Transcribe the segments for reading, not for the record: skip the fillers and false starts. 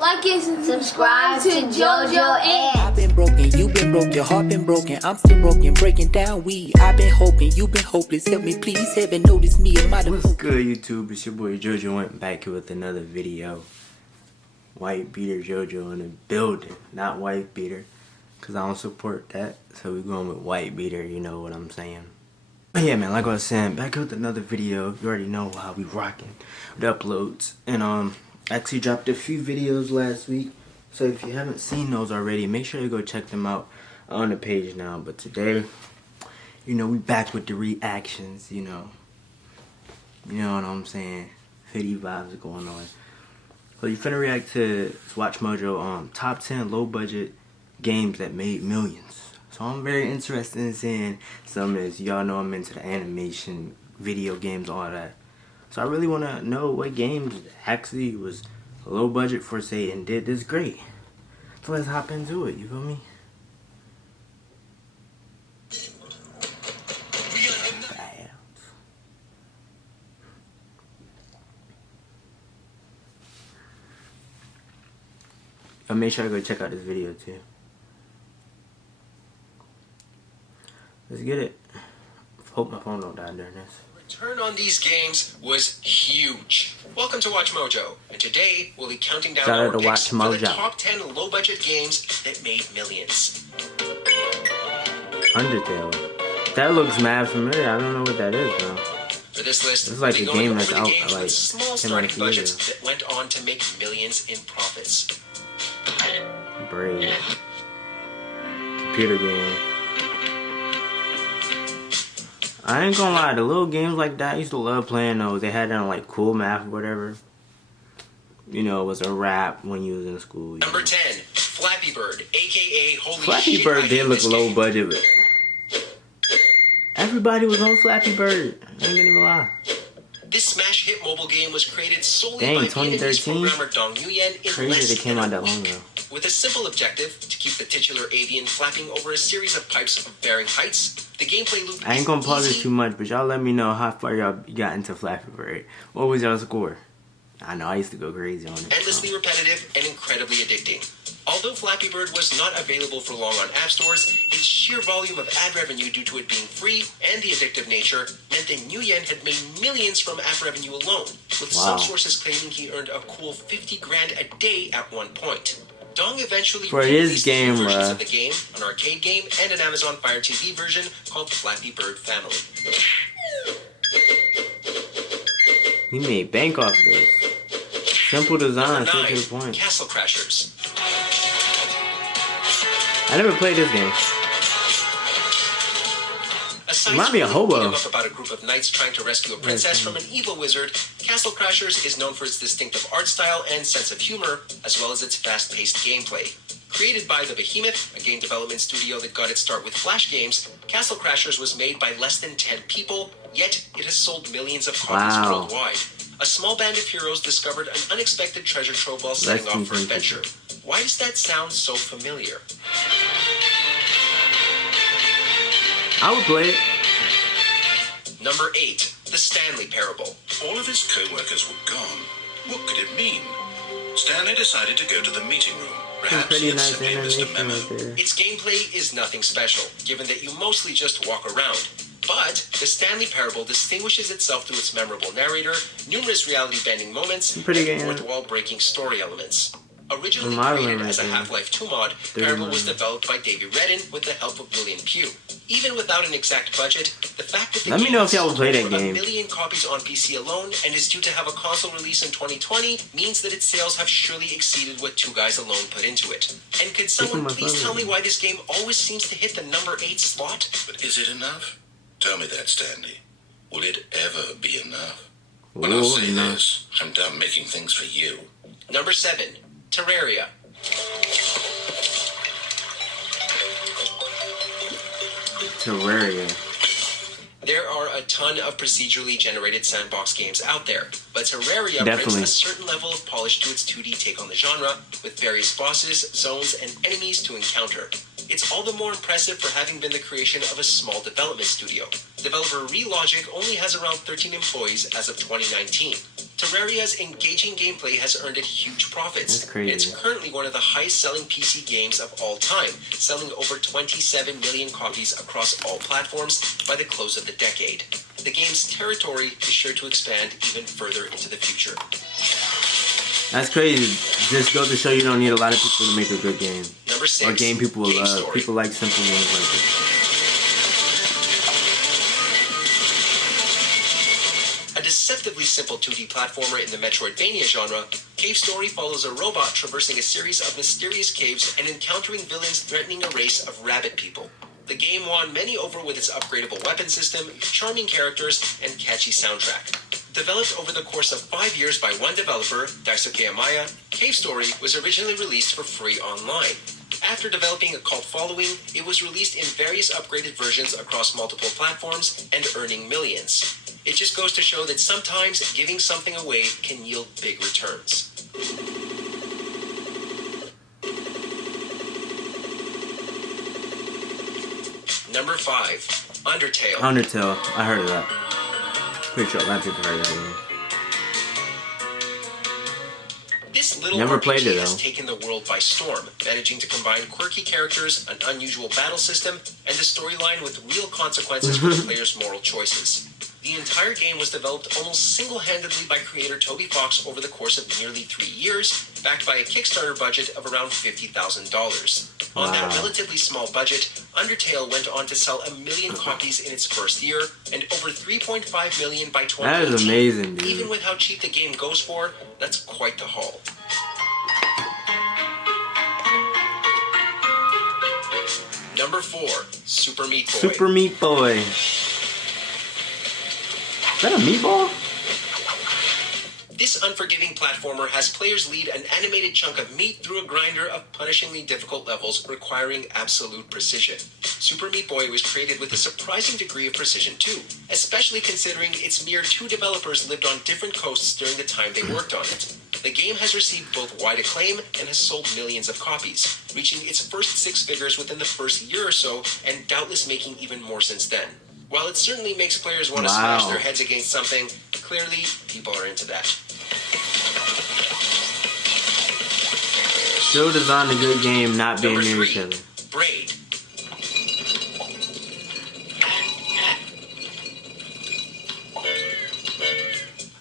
Like and subscribe to JoJo and I've been broken, you've been broke, your heart been broken. I'm still broken, breaking down weed. I've been hoping, you've been hopeless. Help me please, heaven notice me and my What's good, YouTube? It's your boy JoJo. Went back here with another video. White beater JoJo in the building, not white beater, cause I don't support that. So we going with white beater. You know what I'm saying? But yeah, man. Like I was saying, back here with another video. You already know how we rocking with uploads, and actually dropped a few videos last week. So if you haven't seen those already, make sure you go check them out on the page now. But today, you know, we back with the reactions. You know what I'm saying? Fitty vibes going on. So you finna react to Watch Mojo top 10 low budget games that made millions. So I'm very interested in seeing some of this. Y'all know I'm into the animation, video games, all that. So I really wanna know what games actually was low budget for say and did this great. So let's hop into it, you feel me? And make sure to go check out this video too. Let's get it. Hope my phone don't die during this. Return on these games was huge. Welcome to Watch Mojo, and today we'll be counting down our picks for the top 10 low-budget games that made millions. Undertale. That looks mad familiar. I don't know what that is though. For this list, it's like a game that's out like small starting budgets that went on to make millions in profits. Brave. Computer game. I ain't gonna lie, the little games like that, I used to love playing those. They had that on like Cool Math or whatever. You know, it was a rap when you was in school. Number 10, Flappy Bird, aka Holy Flappy Shit, Bird did look low budget, but everybody was on Flappy Bird. I ain't gonna even lie. This smash hit mobile game was created solely by 2013? programmer Dong Nguyen in Crazy less they came than out a that long week, ago. with a simple objective to keep the titular avian flapping over a series of pipes of varying heights. The gameplay loop I ain't gonna pause it too much, but y'all let me know how far y'all got into Flappy Bird. What was y'all score? I know I used to go crazy on it. Endlessly repetitive and incredibly addicting. Although Flappy Bird was not available for long on app stores, its sheer volume of ad revenue due to it being free and the addictive nature meant that Nguyen had made millions from app revenue alone, with some sources claiming he earned a cool 50 grand a day at one point. Dong eventually released two versions of the game, an arcade game and an Amazon Fire TV version called Flappy Bird Family. He made bank off this. Simple design, straight to the point. Castle Crashers. I never played this game. Remind me of Hobo. About a group of knights trying to rescue a princess from an evil wizard, Castle Crashers is known for its distinctive art style and sense of humor, as well as its fast-paced gameplay. Created by The Behemoth, a game development studio that got its start with Flash games, Castle Crashers was made by less than 10 people, yet it has sold millions of copies worldwide. A small band of heroes discovered an unexpected treasure trove while setting off for adventure. Why does that sound so familiar? I would play it. Number 8, The Stanley Parable. All of his co-workers were gone. What could it mean? Stanley decided to go to the meeting room. Perhaps he had simply missed a memo. Its gameplay is nothing special, given that you mostly just walk around. But The Stanley Parable distinguishes itself through its memorable narrator, numerous reality-bending moments, and fourth-wall breaking story elements. Originally created as a Half-Life 2 mod, Parable was developed by Davey Redden with the help of William Pugh. Even without an exact budget, the fact that the Let me know if y'all sold play that over game. 1 million copies on PC alone and is due to have a console release in 2020 means that its sales have surely exceeded what Two Guys alone put into it. And could someone please tell me why this game always seems to hit the number 8 slot? But is it enough? Tell me that, Stanley. Will it ever be enough? When I say this, I'm done making things for you. Number 7, Terraria. Terraria. There are a ton of procedurally generated sandbox games out there, but Terraria brings a certain level of polish to its 2D take on the genre, with various bosses, zones, and enemies to encounter. It's all the more impressive for having been the creation of a small development studio. Developer Relogic only has around 13 employees as of 2019. Terraria's engaging gameplay has earned it huge profits. That's crazy. It's currently one of the highest-selling PC games of all time, selling over 27 million copies across all platforms by the close of the decade. The game's territory is sure to expand even further into the future. That's crazy. Just goes to show you don't need a lot of people to make a good game. Number 6. Or game people will Game love. Story. People like simple games like this. A deceptively simple 2D platformer in the Metroidvania genre, Cave Story follows a robot traversing a series of mysterious caves and encountering villains threatening a race of rabbit people. The game won many over with its upgradable weapon system, charming characters, and catchy soundtrack. Developed over the course of 5 years by one developer, Daisuke Amaya, Cave Story was originally released for free online. After developing a cult following, it was released in various upgraded versions across multiple platforms and earning millions. It just goes to show that sometimes giving something away can yield big returns. Number 5. Undertale. Undertale. I heard of that. Pretty sure a lot of people heard of that game. This little Never RPG played it, has though. taken the world by storm, managing to combine quirky characters, an unusual battle system, and a storyline with real consequences for the player's moral choices. The entire game was developed almost single-handedly by creator Toby Fox over the course of nearly 3 years, backed by a Kickstarter budget of around $50,000. On that relatively small budget, Undertale went on to sell 1 million copies in its first year, and over 3.5 million by 2018. That is amazing, dude. Even with how cheap the game goes for, that's quite the haul. Number 4, Super Meat Boy. Super Meat Boy. Is that a meatball? This unforgiving platformer has players lead an animated chunk of meat through a grinder of punishingly difficult levels requiring absolute precision. Super Meat Boy was created with a surprising degree of precision too, especially considering its mere 2 developers lived on different coasts during the time they worked on it. The game has received both wide acclaim and has sold millions of copies, reaching its first 6 figures within the first year or so, and doubtless making even more since then. While it certainly makes players want to smash their heads against something, clearly people are into that. Still designed a good game, not being Number near 3, each other. Braid.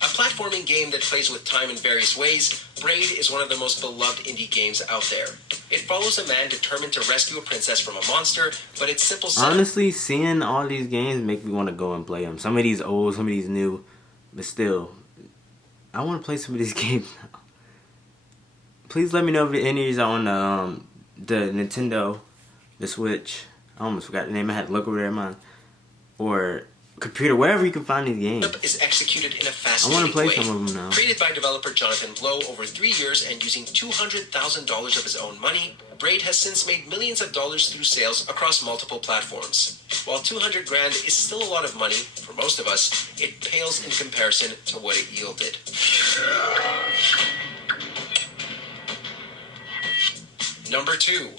A platforming game that plays with time in various ways, Braid is one of the most beloved indie games out there. It follows a man determined to rescue a princess from a monster, but its simple setup... Honestly, seeing all these games make me want to go and play them. Some of these old, some of these new, but still, I want to play some of these games now. Please let me know if any of these are on the Nintendo, the Switch. I almost forgot the name. I had to look over there, man. Or computer, wherever you can find these games. is executed in a I fascinating want to play way. some of them now. Created by developer Jonathan Blow over 3 years and using $200,000 of his own money, Braid has since made millions of dollars through sales across multiple platforms. While 200 grand is still a lot of money for most of us, it pales in comparison to what it yielded. Number 2,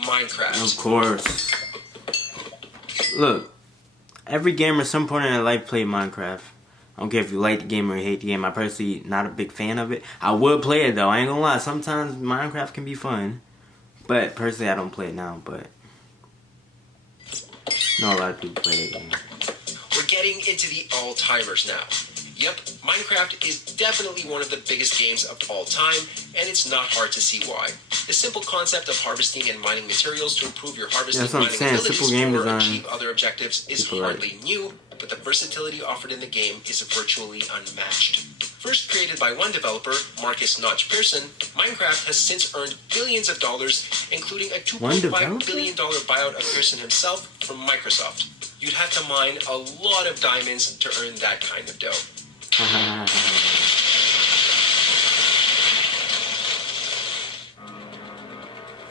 Minecraft. Of course. Look, every gamer at some point in their life played Minecraft. I don't care if you like the game or you hate the game. I'm personally not a big fan of it. I would play it though. I ain't gonna lie. Sometimes Minecraft can be fun. But personally, I don't play it now. But I know a lot of people play that game. We're getting into the all-timers now. Yep, Minecraft is definitely one of the biggest games of all time, and it's not hard to see why. The simple concept of harvesting and mining materials to improve your harvesting That's what I'm mining saying, abilities simple game or design. achieve other objectives is People like. hardly new, but the versatility offered in the game is virtually unmatched. First created by one developer, Marcus Notch Pearson, Minecraft has since earned billions of dollars, including a $2.5 billion buyout of Pearson himself from Microsoft. You'd have to mine a lot of diamonds to earn that kind of dough.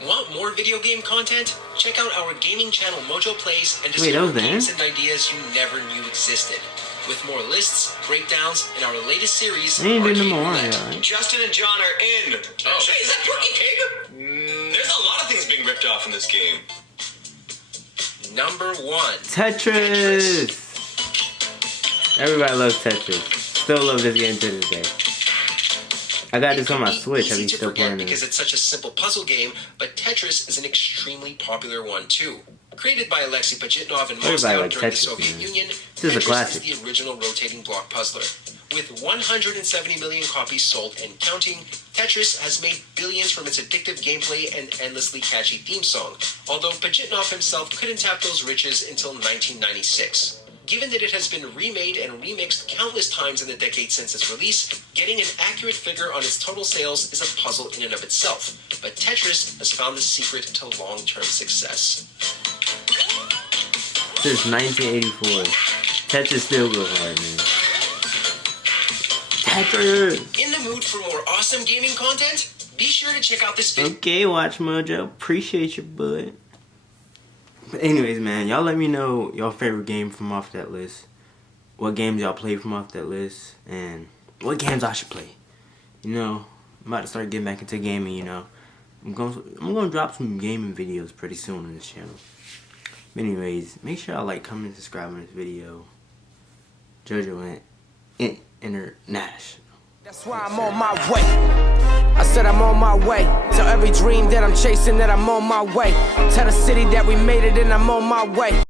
Want more video game content? Check out our gaming channel Mojo Plays and Wait, that discover was the games end? and ideas you never knew existed. With more lists, breakdowns, and our latest series, They ain't doing Arcade no more, Roulette. yeah. Justin and John are in. Oh. Hey, is that Porky Pig? There's a lot of things being ripped off in this game. number 1. Tetris. Everybody loves Tetris. Still love this game to this day. I got this on my Switch. Have you still playing it? Because it's such a simple puzzle game, but Tetris is an extremely popular one too. Created by Alexei Pajitnov in Moscow during the Soviet Union, Tetris is the original rotating block puzzler. With 170 million copies sold and counting, Tetris has made billions from its addictive gameplay and endlessly catchy theme song, although Pajitnov himself couldn't tap those riches until 1996. Given that it has been remade and remixed countless times in the decade since its release, getting an accurate figure on its total sales is a puzzle in and of itself, but Tetris has found the secret to long-term success. Since 1984, Tetris still goes hard, man. Tetris! In the mood for more awesome gaming content? Be sure to check out this video. Okay, Watch Mojo. Appreciate you, bud. But anyways, man, y'all let me know your favorite game from off that list. What games y'all play from off that list. And what games I should play. You know, I'm about to start getting back into gaming, you know. I'm gonna drop some gaming videos pretty soon on this channel. But anyways, make sure y'all like, comment, and subscribe on this video. JoJo International. That's why I'm on my way. I said I'm on my way. Tell every dream that I'm chasing that I'm on my way. Tell the city that we made it and I'm on my way.